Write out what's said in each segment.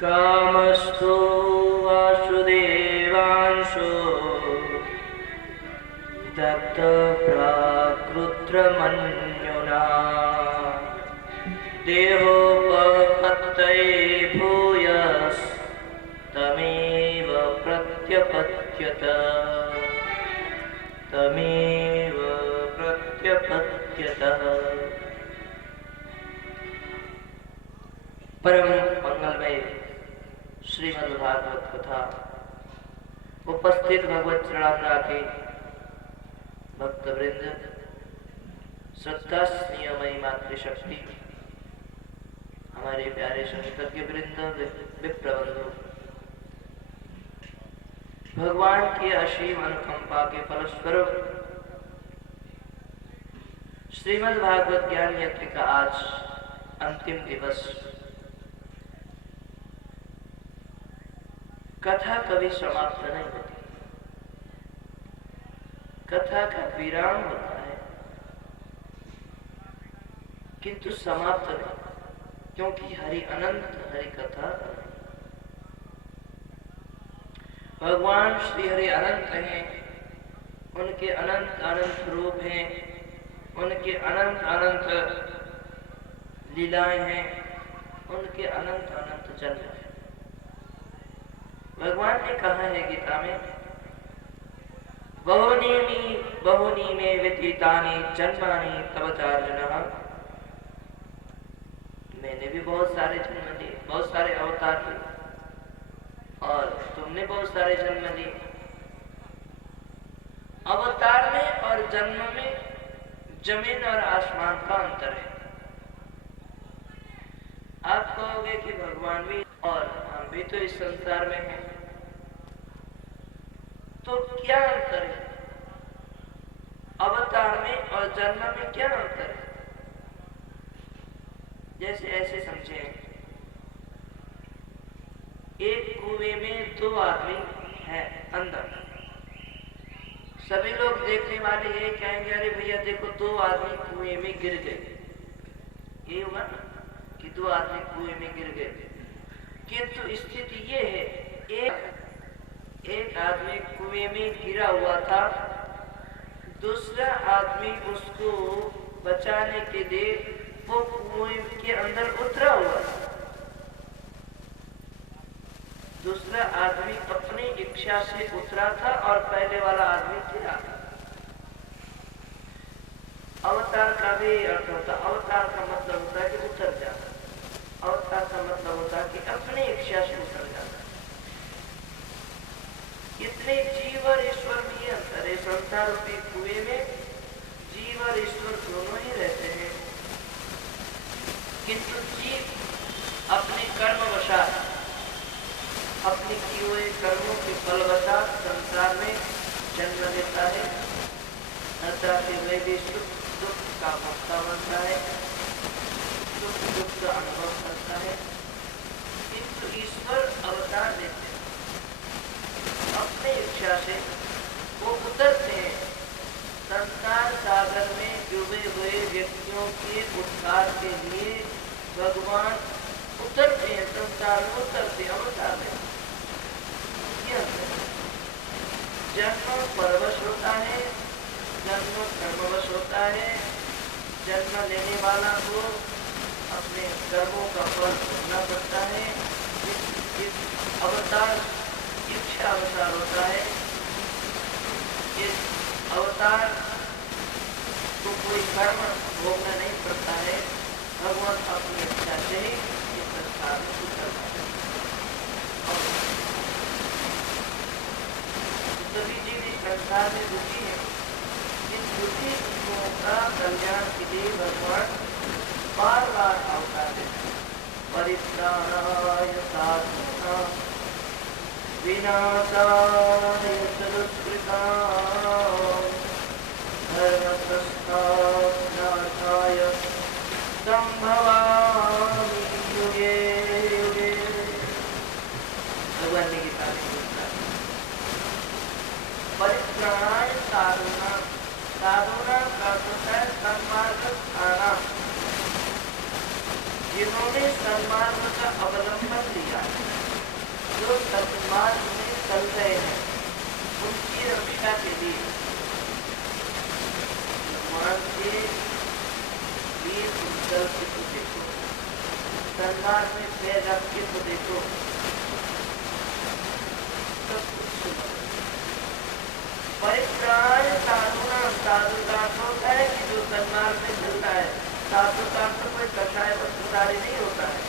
कामस्तु वासुदेवांशो दत्तप्राकृत्रमन्युना देहोपपत्तये भूयस्तमेव प्रत्यपत्यत तमेव प्रत्यपत्यतः। परम मंगलमय श्रीमद्भागवत कथा उपस्थित भगवत चरणामृत के भक्त वृंद, श्रद्धा स्नेहमयी मातृशक्ति, हमारे प्यारे संतज्ञ वृंद, विप्रबंधु, भगवान की असीम अनुकंपा के फलस्वरूप श्रीमद्भागवत ज्ञान यज्ञ का आज अंतिम दिवस कथा कभी समाप्त नहीं होती, कथा का विराम होता है किंतु समाप्त नहीं, क्योंकि हरि अनंत, हरि कथा अनंत। भगवान श्री हरि अनंत हैं, उनके अनंत अनंत रूप हैं, उनके अनंत अनंत लीलाएं हैं, उनके अनंत अनंत जन्म हैं। भगवान ने कहा है गीता में, बहुनी में व्यतीतानि जन्मानि तव चार्जुन। मैंने भी बहुत सारे जन्म लिए, बहुत सारे अवतार लिए, और तुमने बहुत सारे जन्म लिए। अवतार में और जन्म में जमीन और आसमान का अंतर है। आप कहोगे कि भगवान भी और हम भी तो इस संसार में हैं, तो क्या अंतर है? अवतार में और जन्म में क्या अंतर है? जैसे ऐसे समझे, एक कुएं में दो आदमी हैं अंदर, सभी लोग देखने वाले ये कहेंगे अरे भैया देखो दो आदमी कुएं में गिर गए, ये होगा ना कि दो आदमी कुएं में गिर गए। किंतु स्थिति ये है, एक आदमी कुएं में गिरा हुआ था, दूसरा आदमी उसको बचाने के लिए वो कुएं के अंदर उतरा हुआ था। दूसरा आदमी अपनी इच्छा से उतरा था और पहले वाला आदमी गिरा था। अवतार का भी अर्थ होता, अवतार का मतलब होता है कि उतर जाता, अवतार का मतलब होता है कि अपनी इच्छा से उतर जाता। इतने जीव और ईश्वर में ये अंतर है। संसार रूपी कुएं में जीव और ईश्वर दोनों ही रहते हैं, किंतु जीव अपने कर्मवशात, अपने किए हुए कर्मों के फलवशात संसार में जन्म लेता है, चाहते हुए भी सुख दुख का भोक्ता बनता है, सुख दुख का अनुभव करता है। किंतु ईश्वर अवतार लेते हैं, अपनी इच्छा से वो उतरते हैं। संसार सागर में डूबे हुए व्यक्तियों के उद्धार के लिए भगवान उतरते हैं, संसार में उतरते हैं, अवतार में। जन्म परवश होता है, जन्म कर्मवश होता है। जन्म लेने वाला को अपने कर्मों का फल भोगना पड़ता है। इस अवतार इच्छा अवतार होता है। इस अवतार को कोई कर्म भोगना नहीं पड़ता है, भगवान अपनी इच्छा से ही इस संसार में उतरता है। सभी जीव इस संसार में दुखी है। इस दुखी का कल्याण के लिए भगवान बार बार अवतार देते हैं। परित्राणाय साधूनां विनाशाय च दुष्कृतां धर्म संस्थापनार्थाय संभवामि युगे युगे। भगवान ने गीता में परित्राणाय साधूनां, साधूनां का होता है सन्मार्ग आना, जिन्होंने सन्मार्ग का अवलंबन लिया, जो सन्मार्ग में चल रहे हैं, उनकी रक्षा के लिए भगवान के लिए चल के तो देखो, सन्मार्ग में पैर रख के तो देखो, सब कुछ सुनो। परित्राण साधुनां, साधु का अर्थ होता है कि जो सन्मार्ग में चलता है। साधु का अर्थ कोई कषाय वस्त्रधारी नहीं होता है।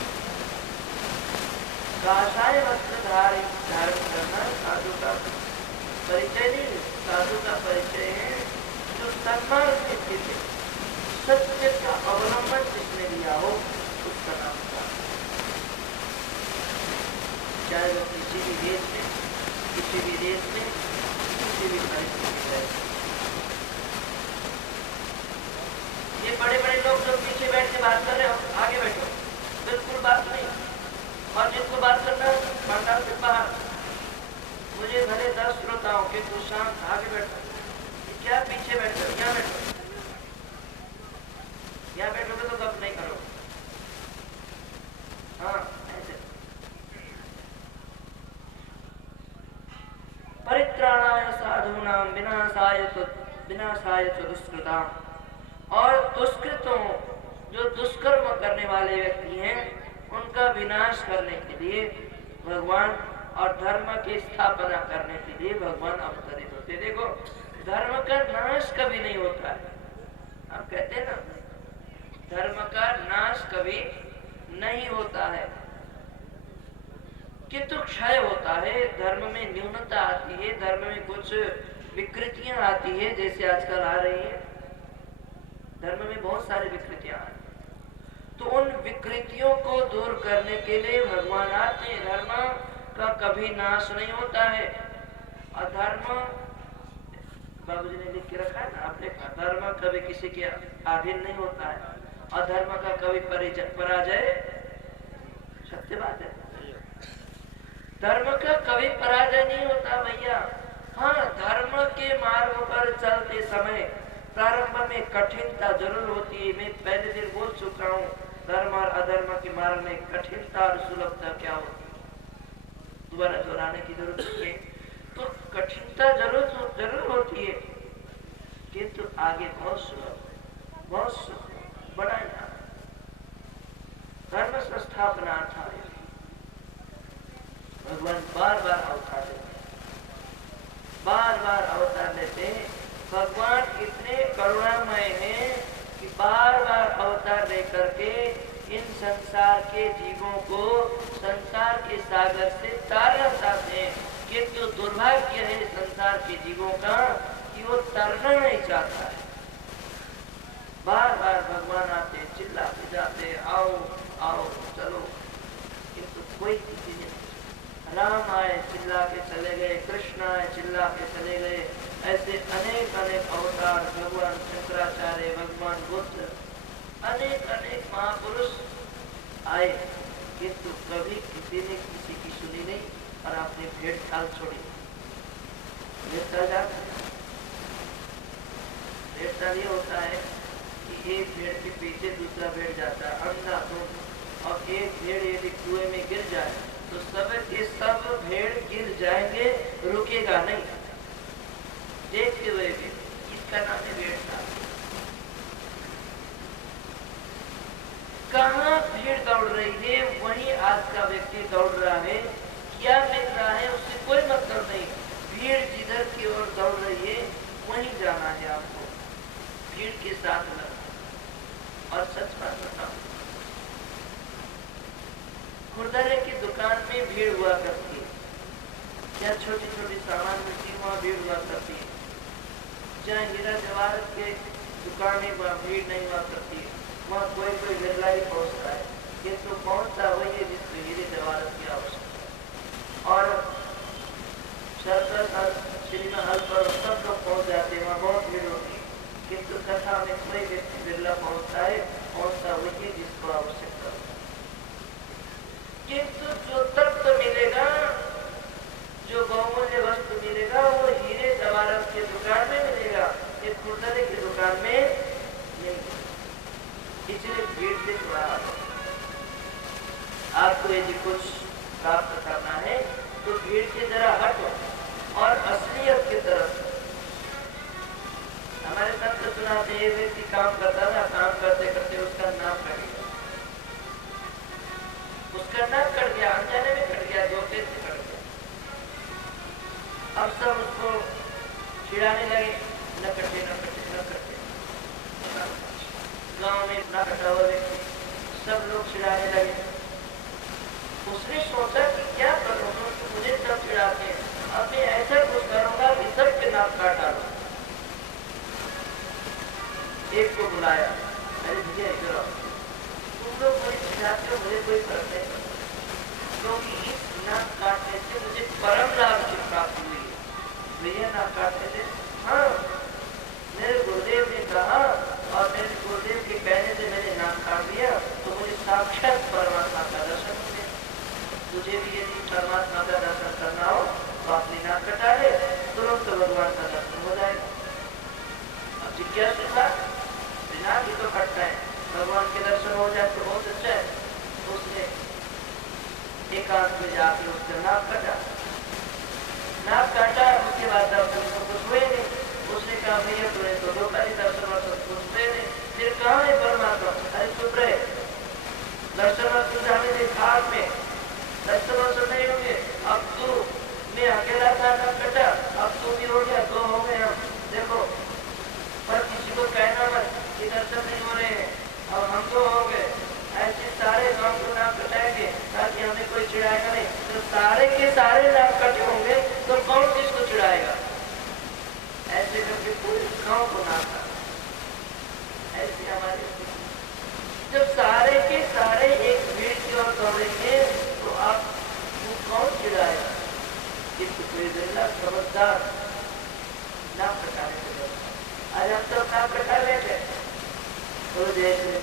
काषाय वस्त्र धारण करना साधु का परिचय नहीं। साधु का परिचय है जो सन्मार्ग में स्थित है, सत्य का अवलंबन जिसने लिया हो उसका नाम साधु। चाहे वो किसी भी देश में, किसी भी देश में, किसी भी परिस्थिति है। ये बड़े बड़े लोग जो पीछे बैठ के बात कर रहे हो, आगे बैठो, बिल्कुल बात नहीं। और जिसको बात करना है पंडाल से बाहर, कि तू शांत आगे बैठो, क्या पीछे बैठो, यहाँ बैठो, यहाँ बैठोगे तो गप नहीं करो। हाँ ऐसे। परित्राणाय साधूनां विनाशाय च दुष्कृतां। और दुष्कृतों, जो दुष्कर्म करने वाले व्यक्ति हैं, उनका विनाश करने के लिए भगवान और धर्म की स्थापना करने के लिए भगवान अवतरित होते। देखो, धर्म का नाश कभी नहीं होता है। आप कहते हैं ना, धर्म का नाश कभी नहीं होता है, किंतु क्षय होता है। धर्म में न्यूनता आती है, धर्म में कुछ विकृतियां आती है, जैसे आजकल आ रही है। धर्म में बहुत सारी विकृतियां आती हैं, तो उन विकृतियों को दूर करने के लिए भगवान आते हैं। धर्म का कभी नाश नहीं होता है। अधर्म, बाबूजी ने लिख के रखा है ना, आपने कहा धर्म कभी किसी के अधीन नहीं होता है, अधर्म का कभी पराजय, सत्य बात है। धर्म का कभी पराजय नहीं होता भैया। हाँ, धर्म के मार्ग पर चलते समय प्रारंभ में कठिनता जरूर होती है। मैं पहले दिन बोल चुका हूँ, धर्म और अधर्म के मार्ग में कठिनता और सुलभता क्या होती है, दोबारा दोहराने की जरूरत नहीं है। तो कठिनता जरूर होती है, किंतु आगे बहुत सुलभ, बहुत सुलभ बड़ा धर्म संस्थापना था। भगवान बार बार अवतार लेते, बार बार अवतार लेते। भगवान इतने करुणामय हैं कि बार बार अवतार लेकर के इन संसार के जीवों को संसार के सागर से तारना चाहते हैं। किंतु दुर्भाग्य है संसार के जीवों का कि वो तरना नहीं चाहता है। बार बार भगवान आते, चिल्लाते जाते, आओ आओ चलो, किंतु कोई किसी ने, राम आए चिल्ला के चले गए, कृष्ण आए चिल्ला के चले गए, ऐसे अनेक अनेक अवतार, भगवान शंकराचार्य, भगवान बुद्ध, अनेक अनेक महापुरुष आए, किंतु कभी किसी ने किसी की सुनी नहीं और आपने भेड़ चाल छोड़ी। भेड़ चाल ये होता है कि एक भेड़ के पीछे दूसरा भेड़ जाता है, अंधा धुंध, और एक भेड़ यदि कुएं में गिर जाए तो सब के सब भेड़ गिर जाएंगे, रुकेगा नहीं, देखते हुए भी। इसका नाम है भेड़ चाल। कहाँ भीड़ दौड़ रही है, वहीं आज का व्यक्ति दौड़ रहा है। क्या मिल रहा है उससे कोई मतलब नहीं। भीड़ जिधर की ओर दौड़ रही है वहीं जाना है आपको, भीड़ के साथ लगना। और सच बात बताओ, खुरदरे की दुकान में भीड़ हुआ करती है, क्या छोटी छोटी सामान मिलती है वहाँ भीड़ हुआ करती है। जहाँ हीरा जवाहर के दुकान है वहाँ भीड़ नहीं हुआ करती है, वहाँ कोई कोई निर्ला ही पहुँचता है, किंतु पहुँचता वही है जिसको हीरे जवाहर की आवश्यकता है। और सिनेमा हॉल पर सब लोग पहुँच जाते हैं, वहाँ बहुत भीड़ होती है, किंतु कथा में कोई व्यक्ति निर्ला पहुँचता है, पहुँचता वही है जिसको आवश्यकता है। किंतु जो तत्व मिलेगा, जो बहुमूल्य वस्तु मिलेगा, वो हीरे जवाहर के दुकान में मिलेगा, ये खुरदरे की दुकान में नहीं। इसलिए भीड़ से थोड़ा आपको यदि कुछ प्राप्त करना है तो भीड़ से जरा हटो और असलियत की तरफ। हमारे संत सुनाते हैं, व्यक्ति काम करता है, काम करते करते उसका नाम कट गया, उसका नाम कट गया, अनजाने में कट गया, धोखे से कट गया। अब सब उसको चिढ़ाने लगे, न कटे न कटे न कटे। गांव में इतना कटा हुआ व्यक्ति, सब लोग चिढ़ाने लगे। उसने सोचा कि क्या करूँगा, तो मुझे सब चिढ़ाते हैं, अब मैं ऐसा कुछ करूंगा कि सबके नाम काट डालूं। एक को बुलाया, अरे भैया इधर आओ, तुम लोग मुझे चिढ़ाते हो, मुझे कोई फर्क नहीं पड़ता, क्योंकि इस नाम काटने से मुझे परम लाभ की प्राप्ति हुई है। भैया नाम काटने से, हाँ मेरे गुरुदेव ने कहा और मेरे गुरुदेव के कहने से मैंने नाम काट दिया, तो मुझे साक्षात परमात्मा का दर्शन हो गया। तुझे भी यदि परमात्मा का दर्शन करना हो तो अपनी नाक कटा ले, तुरंत भगवान का दर्शन हो जाएगा। अब जिज्ञासु था, बिना भी तो हटता है, भगवान के दर्शन हो जाए तो बहुत अच्छा है। उसने एकांत में जाके उसका नाक काटा, उसके बाद दर्शन को कुछ हुए नहीं। उसने कहा भैया तुम्हें तो धोखा ही, दर्शन वर्शन कुछ हुए नहीं। फिर कहाँ है परमात्मा? अरे चुप रहे, दर्शन वर्शन जाने दे, खाट में दर्शन वर्शन नहीं होंगे। अब तू, मैं अकेला था ना कटा, अब तू भी हो गया, दो हो गए हम, देखो। पर किसी को कहना मत कि दर्शन नहीं हो रहे हैं, अब हम तो हो गए। ऐसे सारे गांव को नाम कटाएंगे ताकि हमें कोई चिढ़ाएगा नहीं। तो सारे के सारे नाम कटे होंगे तो कौन किसको चिढ़ाएगा? ऐसे करके पूरे गांव को नाम था। ऐसे हमारे जब सारे के सारे एक भीड़ की ओर दौड़ेंगे तो आप कौन चिढ़ाएगा? किंतु कोई जिला समझदार नाम कटाने को दौड़ा। आज हम तो नाम कटा लेते तो देश में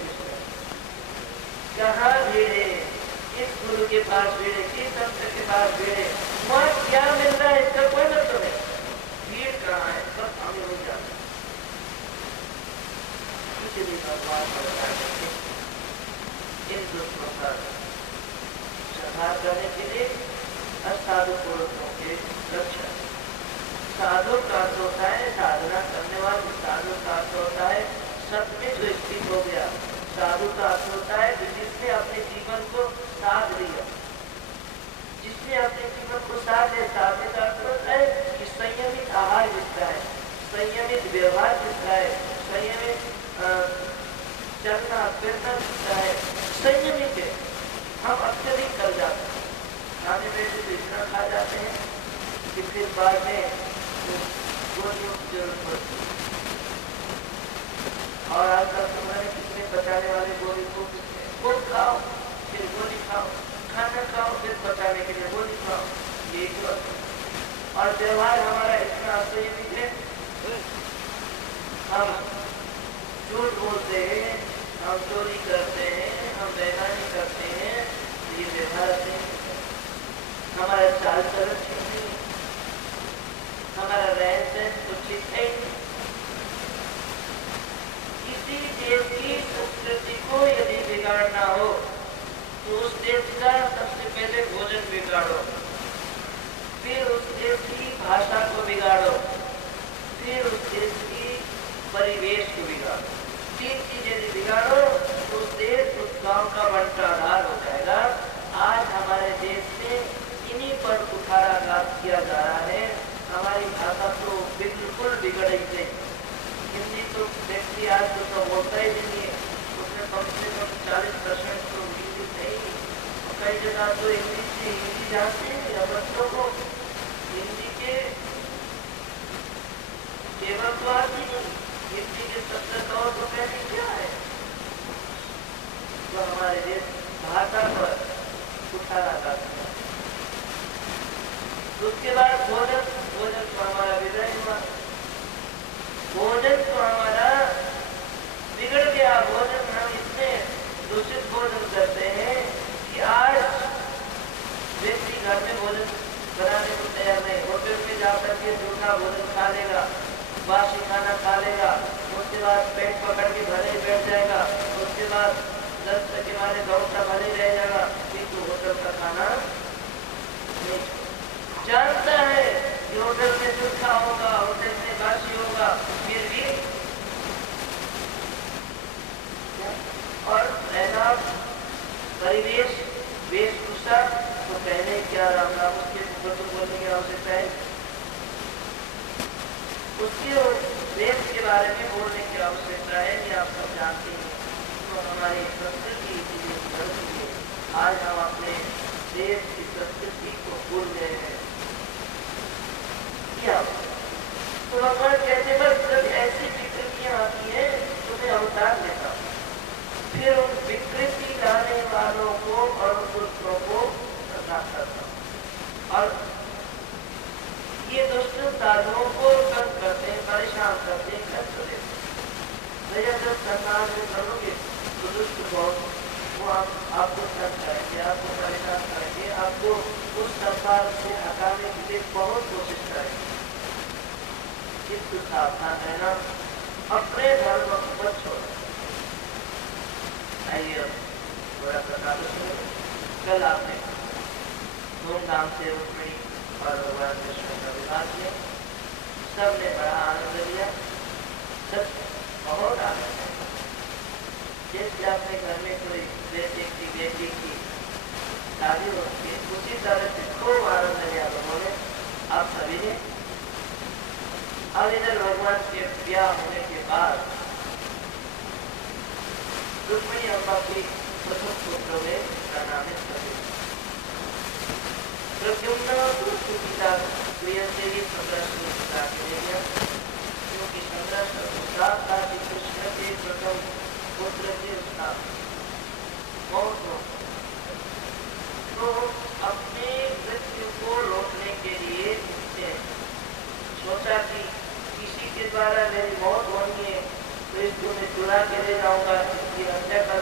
कहाँ भीड़े, किस गुरु के पास भीड़े, किस संत के पास भीड़े, वहाँ क्या मिल रहा है इसका कोई मतलब नहीं। भीड़ कहाँ है, सब हमें हो जाता है। इसलिए भगवान इन दुष्टों का संहार करने के लिए असाधु पुरुषों के रक्षा। साधु का अर्थ होता है साधना करने वाले, साधु का अर्थ होता है सत्य जो स्थित हो गया। साधु का अर्थ होता है जिसने अपने जीवन को साध लिया, जिसने अपने जीवन को साध लिया। साधने का अर्थ होता है कि संयमित आहार जिसका है, संयमित व्यवहार जिसका है, संयमित चलना फिरना जिसका है, संयमित है। हम अत्यधिक कर जाते हैं, खाने में तो इतना खा जाते हैं कि फिर बाद में गोलियों की जरूरत पड़ती है। और आजकल तुम्हारे कितने बचाने वाले गोली को खाओ, फिर गोली खाओ, खाना खाओ, फिर बचाने के लिए गोली खाओ, ये और व्यवहार हमारा इतना असंयमित है। हम झूठ बोलते हैं, हम चोरी करते हैं, हम बेईमानी करते हैं, ये व्यवहार नहीं। हमारा चाल चलन ठीक नहीं, हमारा रहन सहन तो ठीक है। किसी देश की संस्कृति को यदि बिगाड़ना हो तो उस देश का सबसे पहले भोजन बिगाड़ो, फिर उस देश की भाषा को बिगाड़ो, फिर उस देश की परिवेश को बिगाड़ो। तीन चीजें यदि बिगाड़ो तो उस देश, उस गांव का बंटाधार हो जाएगा। आज हमारे देश में इन्हीं पर कुठाराघात किया जा रहा है। हमारी भाषा तो बिल्कुल बिगड़ गई। हिंदी तो व्यक्ति आज तो बोलता ही नहीं है, उसमें कम से कम 40% तो हिंदी नहीं। कई जगह तो इंग्लिश से हिंदी जानते हैं या बच्चों को हिंदी के केवल तो आती नहीं, हिंदी के सबसे और तो कहने क्या है। तो हमारे देश भाषा पर कुठाराघात। उसके बाद भोजन तो हमारा विजय हुआ, भोजन तो हमारा बिगड़ गया। भोजन हम इतने दूषित भोजन करते हैं कि आज व्यक्ति घर में भोजन बनाने को तैयार नहीं। होटल में जाकर के जूठा भोजन खा लेगा, बासी खाना खा लेगा, उसके बाद पेट पकड़ के भले ही बैठ जाएगा, उसके बाद दस्त के मारे दौड़ता भले रह जाएगा, किंतु होटल का खाना नहीं जानता है कि होटल में जूठा होगा, होटल में बासी होगा, फिर भी और रहना परिवेश वेशभूषा तो कहने क्या राम राम उसके ऊपर तो बोलने की आवश्यकता है, उसके देश के बारे में बोलने की आवश्यकता है कि आप सब जानते हैं। तो हमारी संस्कृति इसीलिए सुधरती है। आज हम अपने देश की संस्कृति को भूल गए हैं। तो भगवान कहते बस जब ऐसी विकृतियां आती हैं तो मैं अवतार लेता हूँ, फिर उन विकृति लाने वालों को और दुष्टों को प्रदान करता हूँ। और ये दुष्ट साधुओं को तंग करते हैं, परेशान करते हैं, कष्ट देते हैं। भैया जब संसार में करोगे तो दुष्ट बहुत वो आपको तंग करेंगे, आपको परेशान करेंगे, आपको उस संसार से हटाने के लिए बहुत कोशिश करेंगे। किंतु सावधान रहना, अपने धर्म को मत छोड़ो। आइए थोड़ा प्रकाश सुनो। कल आपने धूमधाम से रुक्मिणी और भगवान कृष्ण का विवाह किया, सबने बड़ा आनंद लिया, सब बहुत आनंद है। जैसे अपने घर में कोई बेटे की बेटी की शादी होती है, उसी तरह से खूब आनंद लिया लोगों ने, आप सभी ने। अब इधर भगवान के ब्याह होने के बाद रुक्मिणी अम्बा की प्रथम पुत्र में का नाम है प्रद्युम्न। प्रद्युम्न उसकी पिता प्रिय से ही संघर्ष में पिता के ले गया, क्योंकि संघर्ष होता था कि कृष्ण के प्रथम पुत्र के उसका मौत हो। तो अपने मृत्यु को रोकने के लिए उसने सोचा कि किसी के द्वारा मेरी मौत होनी है तो इसको मैं चुरा के ले जाऊंगा, इसकी हत्या कर